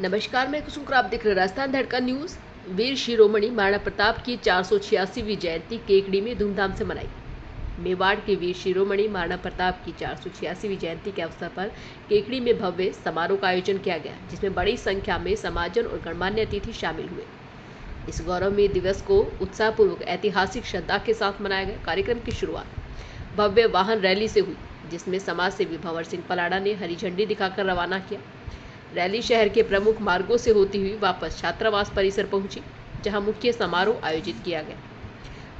नमस्कार, मैं कुसुम और आप देख रहे हैं राजस्थान धड़कन न्यूज। वीर शिरोमणि महाराणा प्रताप की 486वीं जयंती केकड़ी में धूमधाम से मनाई। मेवाड़ के वीर शिरोमणि महाराणा प्रताप की 486वीं जयंती के अवसर पर केकड़ी में भव्य समारोह का आयोजन किया गया, जिसमें बड़ी संख्या में समाजजन और गणमान्य अतिथि शामिल हुए। इस गौरवमयी दिवस को उत्साहपूर्वक ऐतिहासिक श्रद्धा के साथ मनाया गया। कार्यक्रम की शुरुआत भव्य वाहन रैली से हुई, जिसमें समाज सेवी भंवर सिंह पलाड़ा ने हरी झंडी दिखाकर रवाना किया। रैली शहर के प्रमुख मार्गों से होती हुई वापस छात्रावास परिसर पहुंची, जहां मुख्य समारोह आयोजित किया गया।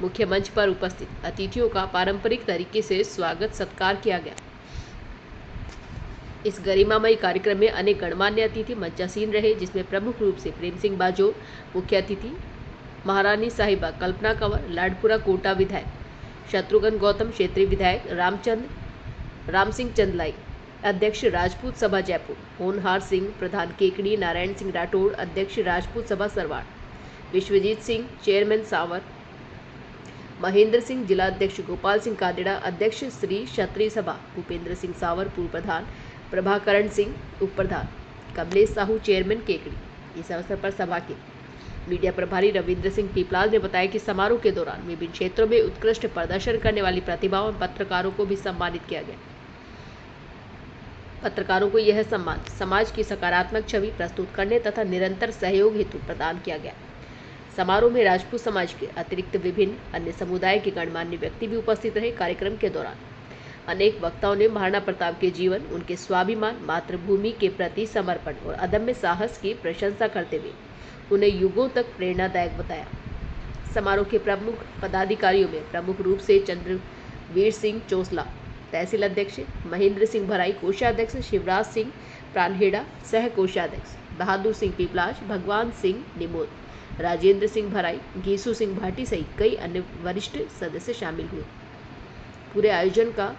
मुख्य मंच पर उपस्थित अतिथियों का पारंपरिक तरीके से स्वागत सत्कार किया गया। इस गरिमामयी कार्यक्रम में अनेक गणमान्य अतिथि मंचासीन रहे, जिसमें प्रमुख रूप से प्रेम सिंह बाजोर मुख्य अतिथि, महारानी साहिबा कल्पना कंवर, लाडपुरा कोटा विधायक, शत्रुघ्न गौतम क्षेत्रीय विधायक, राम सिंह चंदलाई अध्यक्ष राजपूत सभा जयपुर, होनहार सिंह प्रधान केकड़ी, नारायण सिंह राठौड़ अध्यक्ष राजपूत सभा सरवाड़, विश्वजीत सिंह चेयरमैन सावर, महेंद्र सिंह जिला अध्यक्ष, गोपाल सिंह कादेड़ा अध्यक्ष श्री क्षत्रिय सभा, भूपेंद्र सिंह सावर पूर्व प्रधान, प्रभाकरण सिंह उप प्रधान, कमलेश साहू चेयरमैन केकड़ी। इस अवसर पर सभा के मीडिया प्रभारी रविंद्र सिंह पीपलाल ने बताया कि समारोह के दौरान विभिन्न क्षेत्रों में उत्कृष्ट प्रदर्शन करने वाली प्रतिभाओं और पत्रकारों को भी सम्मानित किया गया। पत्रकारों को यह सम्मान समाज की सकारात्मक छवि प्रस्तुत करने तथा निरंतर सहयोग हेतु प्रदान किया गया। समारोह में राजपूत समाज के अतिरिक्त विभिन्न अन्य समुदाय के गणमान्य व्यक्ति भी उपस्थित रहे। कार्यक्रम के दौरान अनेक वक्ताओं ने महाराणा प्रताप के जीवन, उनके स्वाभिमान, मातृभूमि के प्रति समर्पण और अदम्य साहस की प्रशंसा करते हुए उन्हें युगों तक प्रेरणादायक बताया। समारोह के प्रमुख पदाधिकारियों में प्रमुख रूप से चंद्रवीर सिंह चोसला तहसील अध्यक्ष, महेंद्र सिंह भराई कोषाध्यक्ष, शिवराज सिंह प्राणहेड़ा सह कोषाध्यक्ष, बहादुर सिंह पीपलाज, भगवान सिंह निमोद, राजेंद्र सिंह भराई, गीसू सिंह भाटी सहित कई अन्य वरिष्ठ सदस्य शामिल हुए। पूरे आयोजन का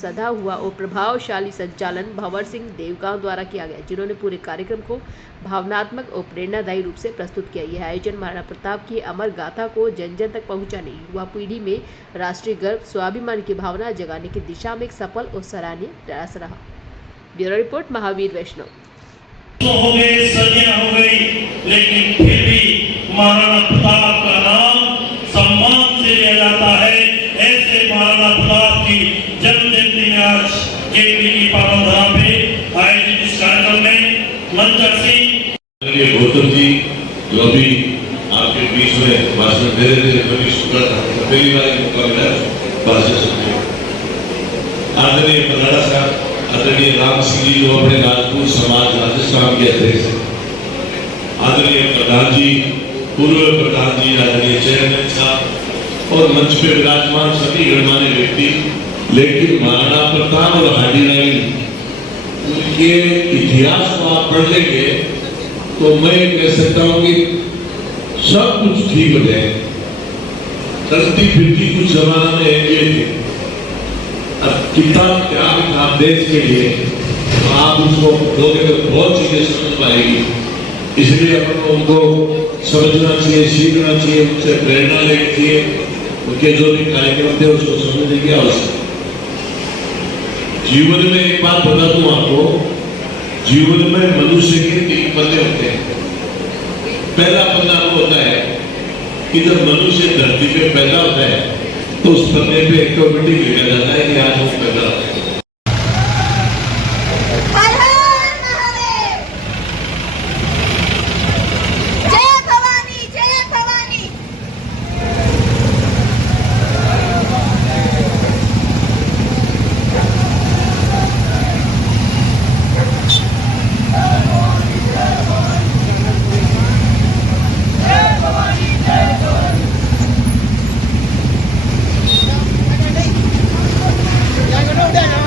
सधा हुआ और प्रभावशाली संचालन भंवर सिंह देवगांव द्वारा किया गया, जिन्होंने पूरे कार्यक्रम को भावनात्मक और प्रेरणादायी रूप से प्रस्तुत किया। यह आयोजन महाराणा प्रताप की अमर गाथा को जन जन तक पहुंचाने, युवा पीढ़ी में राष्ट्रीय गर्व, स्वाभिमान की भावना जगाने की दिशा में एक सफल और सराहनीय प्रयास रहा। ब्यूरो रिपोर्ट, महावीर वैष्णव। हो गए, सदियां हो गई, लेकिन फिर भी महाराणा प्रताप का नाम सम्मान से लिया जाता है। ऐसे महाराणा प्रताप की जन्म जयंती में आज केकड़ी की पावन धरा पे आयोजित इस कार्यक्रम में मंचासी गौतम जी जो अभी आपके बीच में भाषण दे रहे थे, कभी शुक्र था, पहली बार मौका मिला भाषण सुनने। आदरणीय पलाड़ा साहब, आदरणीय राम सिंह जी जो अपने राजपूत समाज राजस्थान के अध्यक्ष हैं, आदरणीय प्रधान जी, पूर्व प्रधान जी, आदरणीय चेयरमैन साहब और मंच पे विराजमान सभी गणमान्य व्यक्ति। लेकिन महाराणा प्रताप और हाडी रानी उनके इतिहास को आप पढ़ लेंगे तो मैं कह सकता हूँ कि सब कुछ ठीक हो जाए। चलती फिरती कुछ जमाना में ये थे, अब कितना त्याग था देश के लिए, तो आप उसको दोगे तो बहुत चीजें समझ पाएगी। इसलिए अपन को उनको समझना चाहिए, सीखना चाहिए, उनसे प्रेरणा लेनी चाहिए। उनके जो भी कार्यक्रम थे उसको समझने की आवश्यकता। जीवन में एक बात बता दूं आपको, जीवन में मनुष्य के 3 पन्ने होते हैं। पहला पन्ना वो होता है कि जब मनुष्य धरती पे पैदा होता है तो उस पन्ने पे ऑटोमेटिक लिखा जाता है कि आज वो पैदा होता है। Down.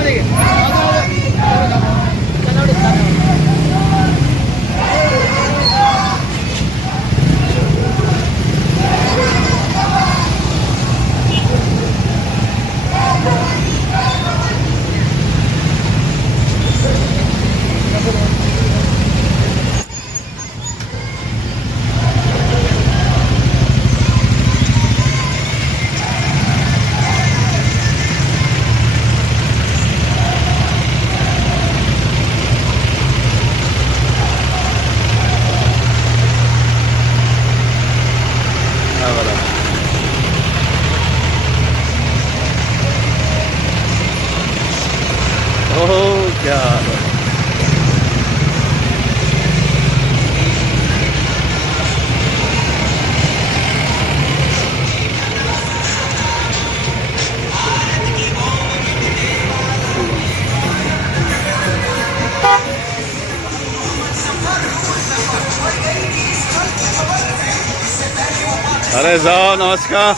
अरे जाओ नमस्कार।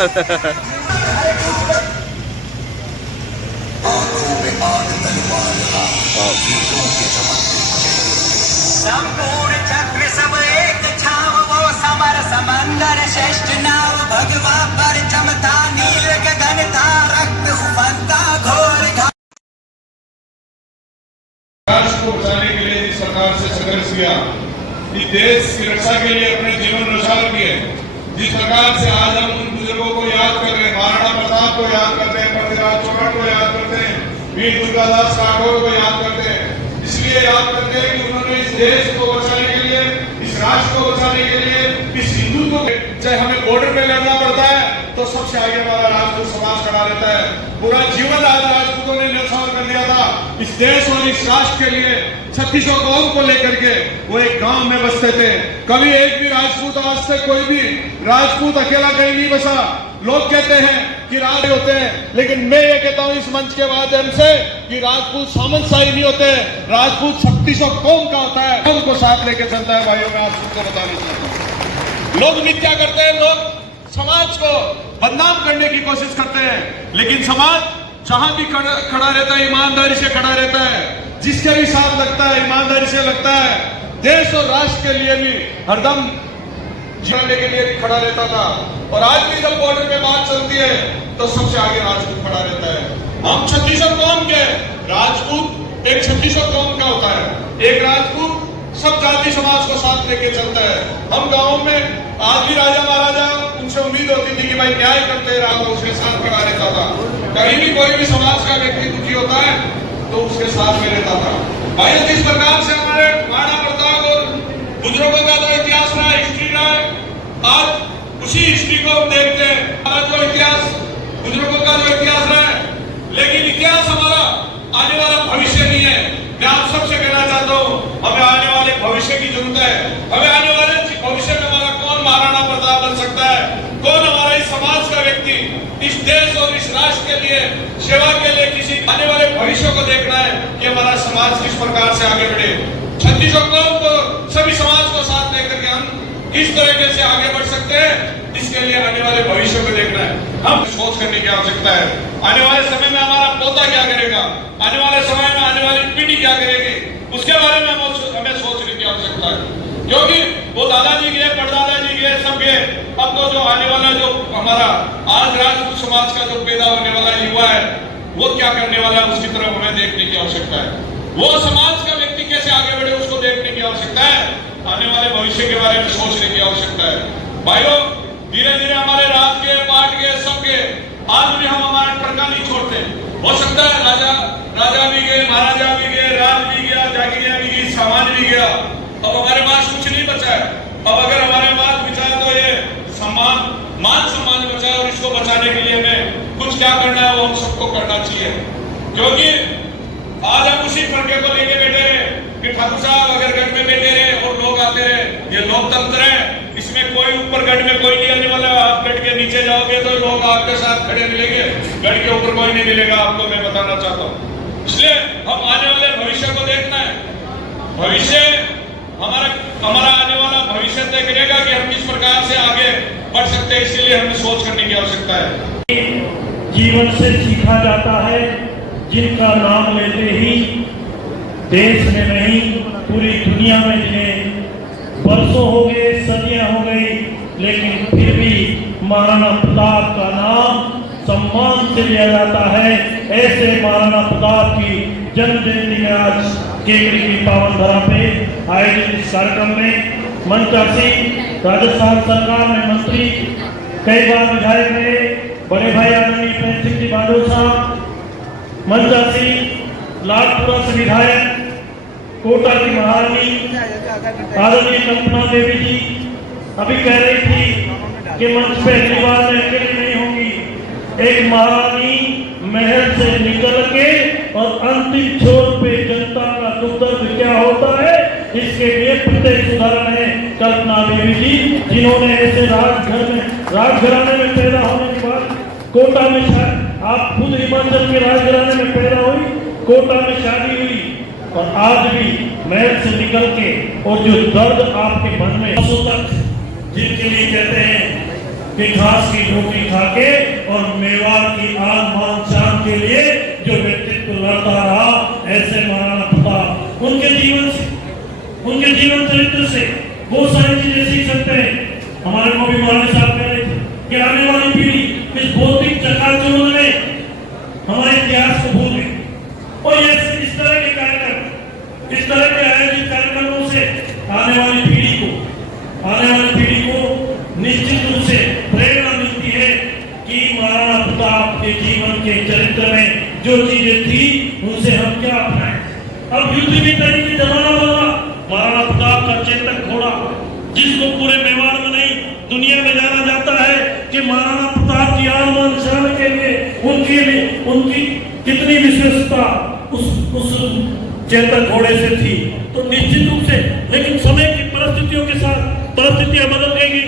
संपूर्ण चक्र सब एक छाव वो समर समंदर श्रेष्ठ नाव भगवा पर चमता नील गगन था रक्त उफनता घोर राष्ट्र को बचाने के लिए जिस प्रकार से संघर्ष किया, इस देश की रक्षा के लिए अपने जीवन न्यौछावर किए, जिस प्रकार से आज हम उन बुजुर्गों को याद कर रहे हैं, महाराणा प्रताप को याद करते हैं, पृथ्वीराज चौहान को याद करते हैं, वीर दुर्गादास राठौर को याद करते हैं। इसलिए याद करते हैं कि उन्होंने इस देश को बचाने के लिए, इस राष्ट्र को बचाने के लिए, इस हिंदुत्व को, चाहे हमें बॉर्डर पे लड़ना पड़ता है तो सबसे आगे हमारा राजपूत समाज खड़ा रहता है। पूरा जीवन आज राजपूतों ने न्यौछावर कर दिया था इस देश और इस राष्ट्र के लिए। 3600 कौम को लेकर के वो एक गांव में बसते थे। कभी एक भी राजपूत, आज तक कोई भी राजपूत अकेला कहीं नहीं बसा। लोग कहते हैं कि राज होते हैं, लेकिन मैं ये कहता हूं इस मंच के माध्यम से कि राजपूत सामंतशाही नहीं होते, राजपूत 3600 कौम का होता है, कौम को साथ लेके चलता है। भाइयों मैं आप सबको बताना चाहता हूं, लोग मिथ्या करते हैं, लोग समाज को बदनाम करने की कोशिश करते हैं, लेकिन समाज जहां भी खड़ा रहता है ईमानदारी से खड़ा रहता है, जिसके भी साथ लगता है ईमानदारी से लगता है। देश और राष्ट्र के लिए भी हरदम जीने के लिए भी खड़ा रहता था। और आज भी जब बॉर्डर पे बात चलती है तो सबसे आगे राजपूत खड़ा रहता है। हम 3600 कौम के राजपूत, एक 3600 कौम का होता है। एक राजपूत सब जाति समाज को साथ लेके चलता है। हम गाँव में आज भी राजा महाराजा, उनसे उम्मीद होती थी कि भाई न्याय करते रहा, उसके साथ खड़ा रहता था। कहीं भी कोई भी समाज का व्यक्ति दुखी होता है तो उसके साथ में रहता था। भाई जिस प्रकार से हमारे महाराणा प्रताप और बुजुर्गों का जो इतिहास रहा, हिस्ट्री रहा है, आज उसी हिस्ट्री को हम देखते हैं। हमारा जो इतिहास, बुजुर्गों का जो इतिहास रहा है, लेकिन इतिहास हमारा आने वाला भविष्य नहीं है। मैं आप सबसे कहना चाहता हूँ, हमें आने वाले भविष्य की जरूरत है। हमें आने वाले भविष्य में हमारा कौन महाराणा प्रताप बन सकता है, कौन हमारा इस समाज का व्यक्ति इस देश और इस राष्ट्र के लिए सेवा के लिए किसी आने वाले भविष्य को देखना है कि हमारा समाज किस प्रकार से आगे बढ़े। 3600 कौम को, सभी समाज को साथ लेकर के हम किस तरीके से आगे बढ़ सकते हैं, इसके लिए आने वाले भविष्य को देखना है। हम सोच करने की आवश्यकता है। आने वाले समय में हमारा पोता क्या करेगा, आने वाले समय में आने वाली पीढ़ी क्या करेगी, उसके बारे में हमें सोचने की आवश्यकता है। क्योंकि वो दादाजी गए, परदादा जी गए, सब गए। अब तो जो आने वाला, जो हमारा आज राजपूत समाज का जो पैदा होने वाला युवा है, वो क्या करने वाला है, उसकी तरफ हमें देखने की आवश्यकता है। वो समाज का व्यक्ति कैसे आगे बढ़े, उसको देखने की आवश्यकता है। आने वाले भविष्य के बारे में सोचने की आवश्यकता है। भाइयों, धीरे धीरे हमारे राज के, पाट के, सब के, आज भी हम हमारा टरका नहीं छोड़ते। हो सकता है राजा भी गए, महाराजा भी गए, राज भी गया, जागीरियां भी गई, सामान भी गया, अब हमारे पास कुछ नहीं बचा है। अब अगर हमारे पास बचा है तो ये मान सम्मान बचा है, और इसको बचाने के लिए हमें कुछ क्या करना है वो हम सबको करना चाहिए। क्योंकि आज हम उसी फरके को लेके बैठे रहे कि ठाकुर साहब अगर गढ़ में बैठे रहे और लोग आते रहे, ये लोकतंत्र है, इसमें कोई ऊपर गढ़ में कोई नहीं आने वाला। आप गढ़ के नीचे जाओगे तो लोग आपके साथ खड़े मिलेंगे, गढ़ के ऊपर कोई नहीं मिलेगा, आपको मैं बताना चाहता हूँ। इसलिए हम आने वाले भविष्य को देखना है। भविष्य हमारा आने वाला भविष्य तय करेगा कि हम किस प्रकार से आगे बढ़ सकते हैं। इसके लिए हमें सोच करने की आवश्यकता है। जीवन से सीखा जाता है, जिनका नाम लेते ही देश में नहीं पूरी दुनिया में जिन्हें वर्षों हो गए, सदियां हो गई, लेकिन फिर भी महाराणा प्रताप का नाम सम्मान से लिया जाता है। ऐसे महाराणा प्रताप की जन्म जयंती में आज केकड़ी की पावन धरा पे आयोजित इस कार्यक्रम में मंचासी राजस्थान सरकार में मंत्री, कई बार विधायक रहे बड़े भाई आदरणीय प्रेम सिंह जी बादल साहब, मंचासी लालपुरा से विधायक, कोटा की महारानी आदरणीय कल्पना देवी जी अभी कह रही थी कि मंच पे अगली बार में अकेली नहीं होंगी। एक महारानी महल से निकल के और अंतिम छोर पे जनता का दुख दर्द क्या होता है, इसके लिए प्रत्येक उदाहरण है कल्पना देवी जी, जिन्होंने ऐसे राजघराने में पैदा होने के बाद कोटा में, आप खुद हिमाचल के राजघराने में पैदा हुई, कोटा में शादी हुई, और आज भी महल से निकल के और जो दर्द आपके मन में तक, जिनके लिए कहते हैं कि घास की रोटी खाके और मेवाड़ की आन मान शान के लिए जो व्यक्तित्व लड़ता रहा, ऐसे महाराणा प्रताप उनके जीवन से, उनके जीवन चरित्र से बहुत सारी चीजें सीख सकते हैं। हमारे को भी महाराणा साहब कह रहे थे कि आने वाली पीढ़ी इस भौतिक चकाचौंध में हमारे इतिहास को भूल गई, और ये इस तरह के कार्यक्रम, इस तरह के आयोजित कार्यक्रमों से आने वाली पीढ़ी को निश्चित रूप से प्रेरणा मिलती है कि महाराणा प्रताप के जीवन के चरित्र में जो चीजें थी उनसे हम क्या अपनाएं। अब युद्ध की तरीके जमाना बदला, महाराणा प्रताप का चेतक घोड़ा जिसको पूरे मेवाड़ में नहीं दुनिया में जाना जाता है कि महाराणा प्रताप की आन शान के लिए उनकी कितनी विशेषता उस चेतक घोड़े से थी। तो निश्चित रूप से, लेकिन समय की परिस्थितियों के साथ परिस्थितियां बदल गई,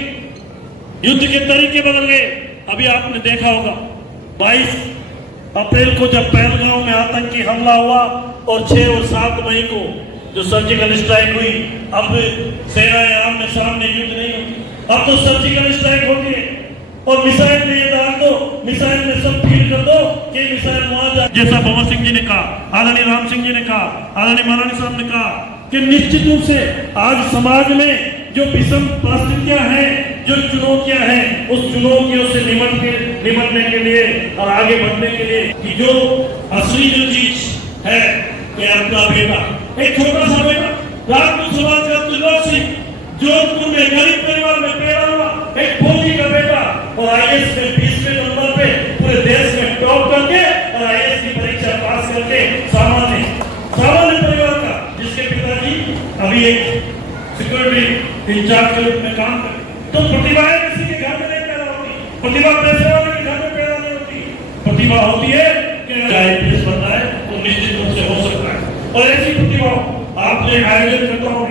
युद्ध के तरीके बदल गए। अभी आपने देखा होगा 22 अप्रैल को जब पहलगांव में आतंकी हमला हुआ और 6 और 7 मई को जो सर्जिकल स्ट्राइक हुई, अब सेनाएं आमने सामने युद्ध नहीं होती, अब तो सर्जिकल स्ट्राइक होती है और मिसाइल में ये डाल दो, मिसाइल में सब फील कर दो कि मिसाइल वहां जाए। जैसा भवन सिंह जी ने कहा, आदरणीय राम सिंह जी ने कहा, आदरणीय महाराणी साहब ने कहा कि निश्चित रूप से आज समाज में जो विषम परिस्थितियां हैं, जो चुनौतियां हैं, उस चुनौतियों से निपटने के लिए और आगे बढ़ने के लिए कि जो असली जो चीज है कि अपना बेटा, एक छोटा सा बेटा, राजपूत समाज का तुलवा सिंह जोधपुर में गरीब परिवार में पैदा हुआ, एक फौजी का बेटा और आईएएस में 20वें नंबर पे पूरे देश में टॉप करके और आईएएस की परीक्षा पास करके सामान्य परिवार का, जिसके पिताजी अभी एक सिक्योरिटी इंचार्ज के रूप में काम करते। तो प्रतिभाएं किसी के घर में नहीं पैदा होती, प्रतिभा पैसे वाले के घर में पैदा नहीं होती, प्रतिभा होती है कि आईपीएस बनना है तो निश्चित रूप से हो सकता है। और ऐसी प्रतिभा आपने आयोजन करता हूँ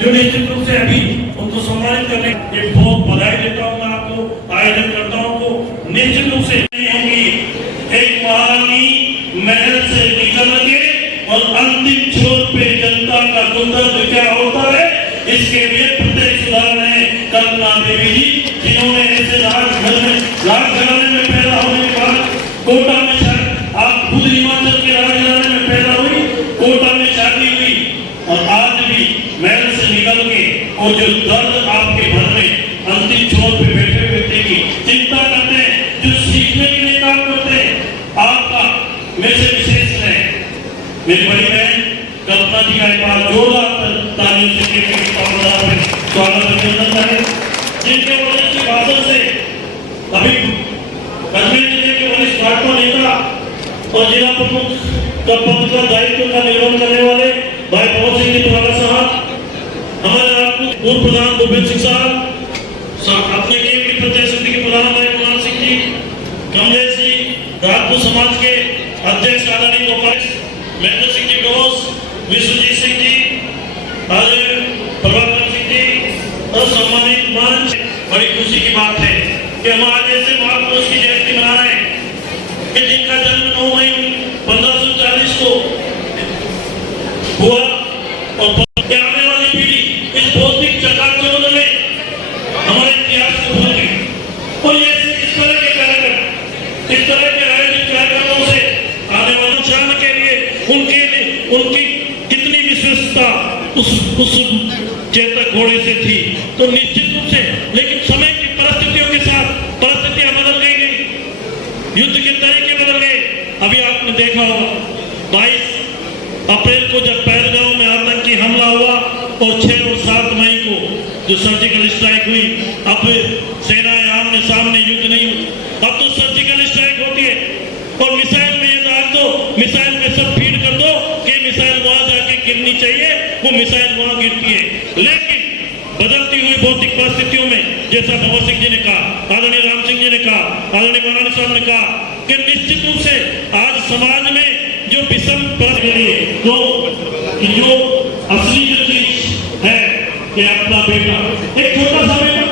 जो निश्चित रूप से अभी उनको सम्मानित करने के बहुत बधाई देता हूँ मैं आपको, आयोजन करताओं को। निश्चित रूप से नहीं होगी एक महारानी महल से निकल के और अंतिम छोर पे जनता का दुर्दर्द क्या होता है, इसके लिए प्रत्येक उदाहरण है कल्पना देवी जी, जिन्होंने ऐसे राजघराने में पैदा होने के बाद कोटा में, आप खुद हिमाचल के राजघराने में पैदा हुई, कोटा में शादी हुई और आज भी महल से निकल के और जो दर्द आपके घर में अंतिम छोर पे बैठे व्यक्ति की चिंता करते हैं, जो सीखने के लिए काम करते हैं, आपका में से विशेष है मेरी बड़ी बहन कल्पना जी का एक बार जोरदार तालियों से स्वागत अभिनंदन करें, जिनके वरिष्ठ के भाषण से अभी अजमेर जिले के वरिष्ठ भाजपा नेता और जिला प्रमुख का पद का दायित्व का निर्वहन करने वाले भाई भवन सिंह जी पुराना साहब, हमारे राजपूत पूर्व प्रधान गोविंद सिंह साहब, अपने गेम की प्रत्यक्ष शक्ति के प्रधान भाई कुमार सिंह जी, कमलेश जी, राजपूत समाज के अध्यक्ष आदरणीय गोपाल महेंद्र सिंह जी घोष, विश्वजीत सिंह जी, प्रभाकर सिंह जी और सम्मानित मंच। बड़ी खुशी की बात है कि हम आज ऐसे महापुरुष की जयंती मना रहे हैं कि जिनका जन्म 9 मई 1540 को हुआ और आने वाली पीढ़ी इस भौतिक चकाचौंध में हमारे इतिहास को भूल गई। और ये इस तरह के कार्यक्रम, इस तरह के आयोजित कार्यक्रमों से आने वाले शान के लिए उनकी कितनी विशेषता उस चेतक घोड़े से थी। तो निश्चित रूप से, लेकिन समय की परिस्थितियों के साथ परिस्थितियां बदल गई, युद्ध के तरीके बदल गए। अभी आपने देखा होगा 22 अप्रैल को जब पहलगांव में आतंकी हमला हुआ और 6 और 7 मई को जो सर्जिकल स्ट्राइक हुई, अब सेनाएं आमने सामने युद्ध नहीं हुई, अब तो सर्जिकल स्ट्राइक होती है और मिसाइल में ये डाल दो, मिसाइल में सब फीड कर दो कि मिसाइल वहां जाके गिरनी चाहिए, वो मिसाइल वहां गिरती है। लेकिन बदलती हुई भौतिक परिस्थितियों में, जैसा भवन सिंह जी ने कहा, आदरणीय राम सिंह जी ने कहा, आदरणीय महाराणी साहब ने कहा कि निश्चित रूप से आज समाज में जो विषम परिस्थिति है, तो जो असली जो चीज है कि अपना बेटा, एक छोटा सा बेटा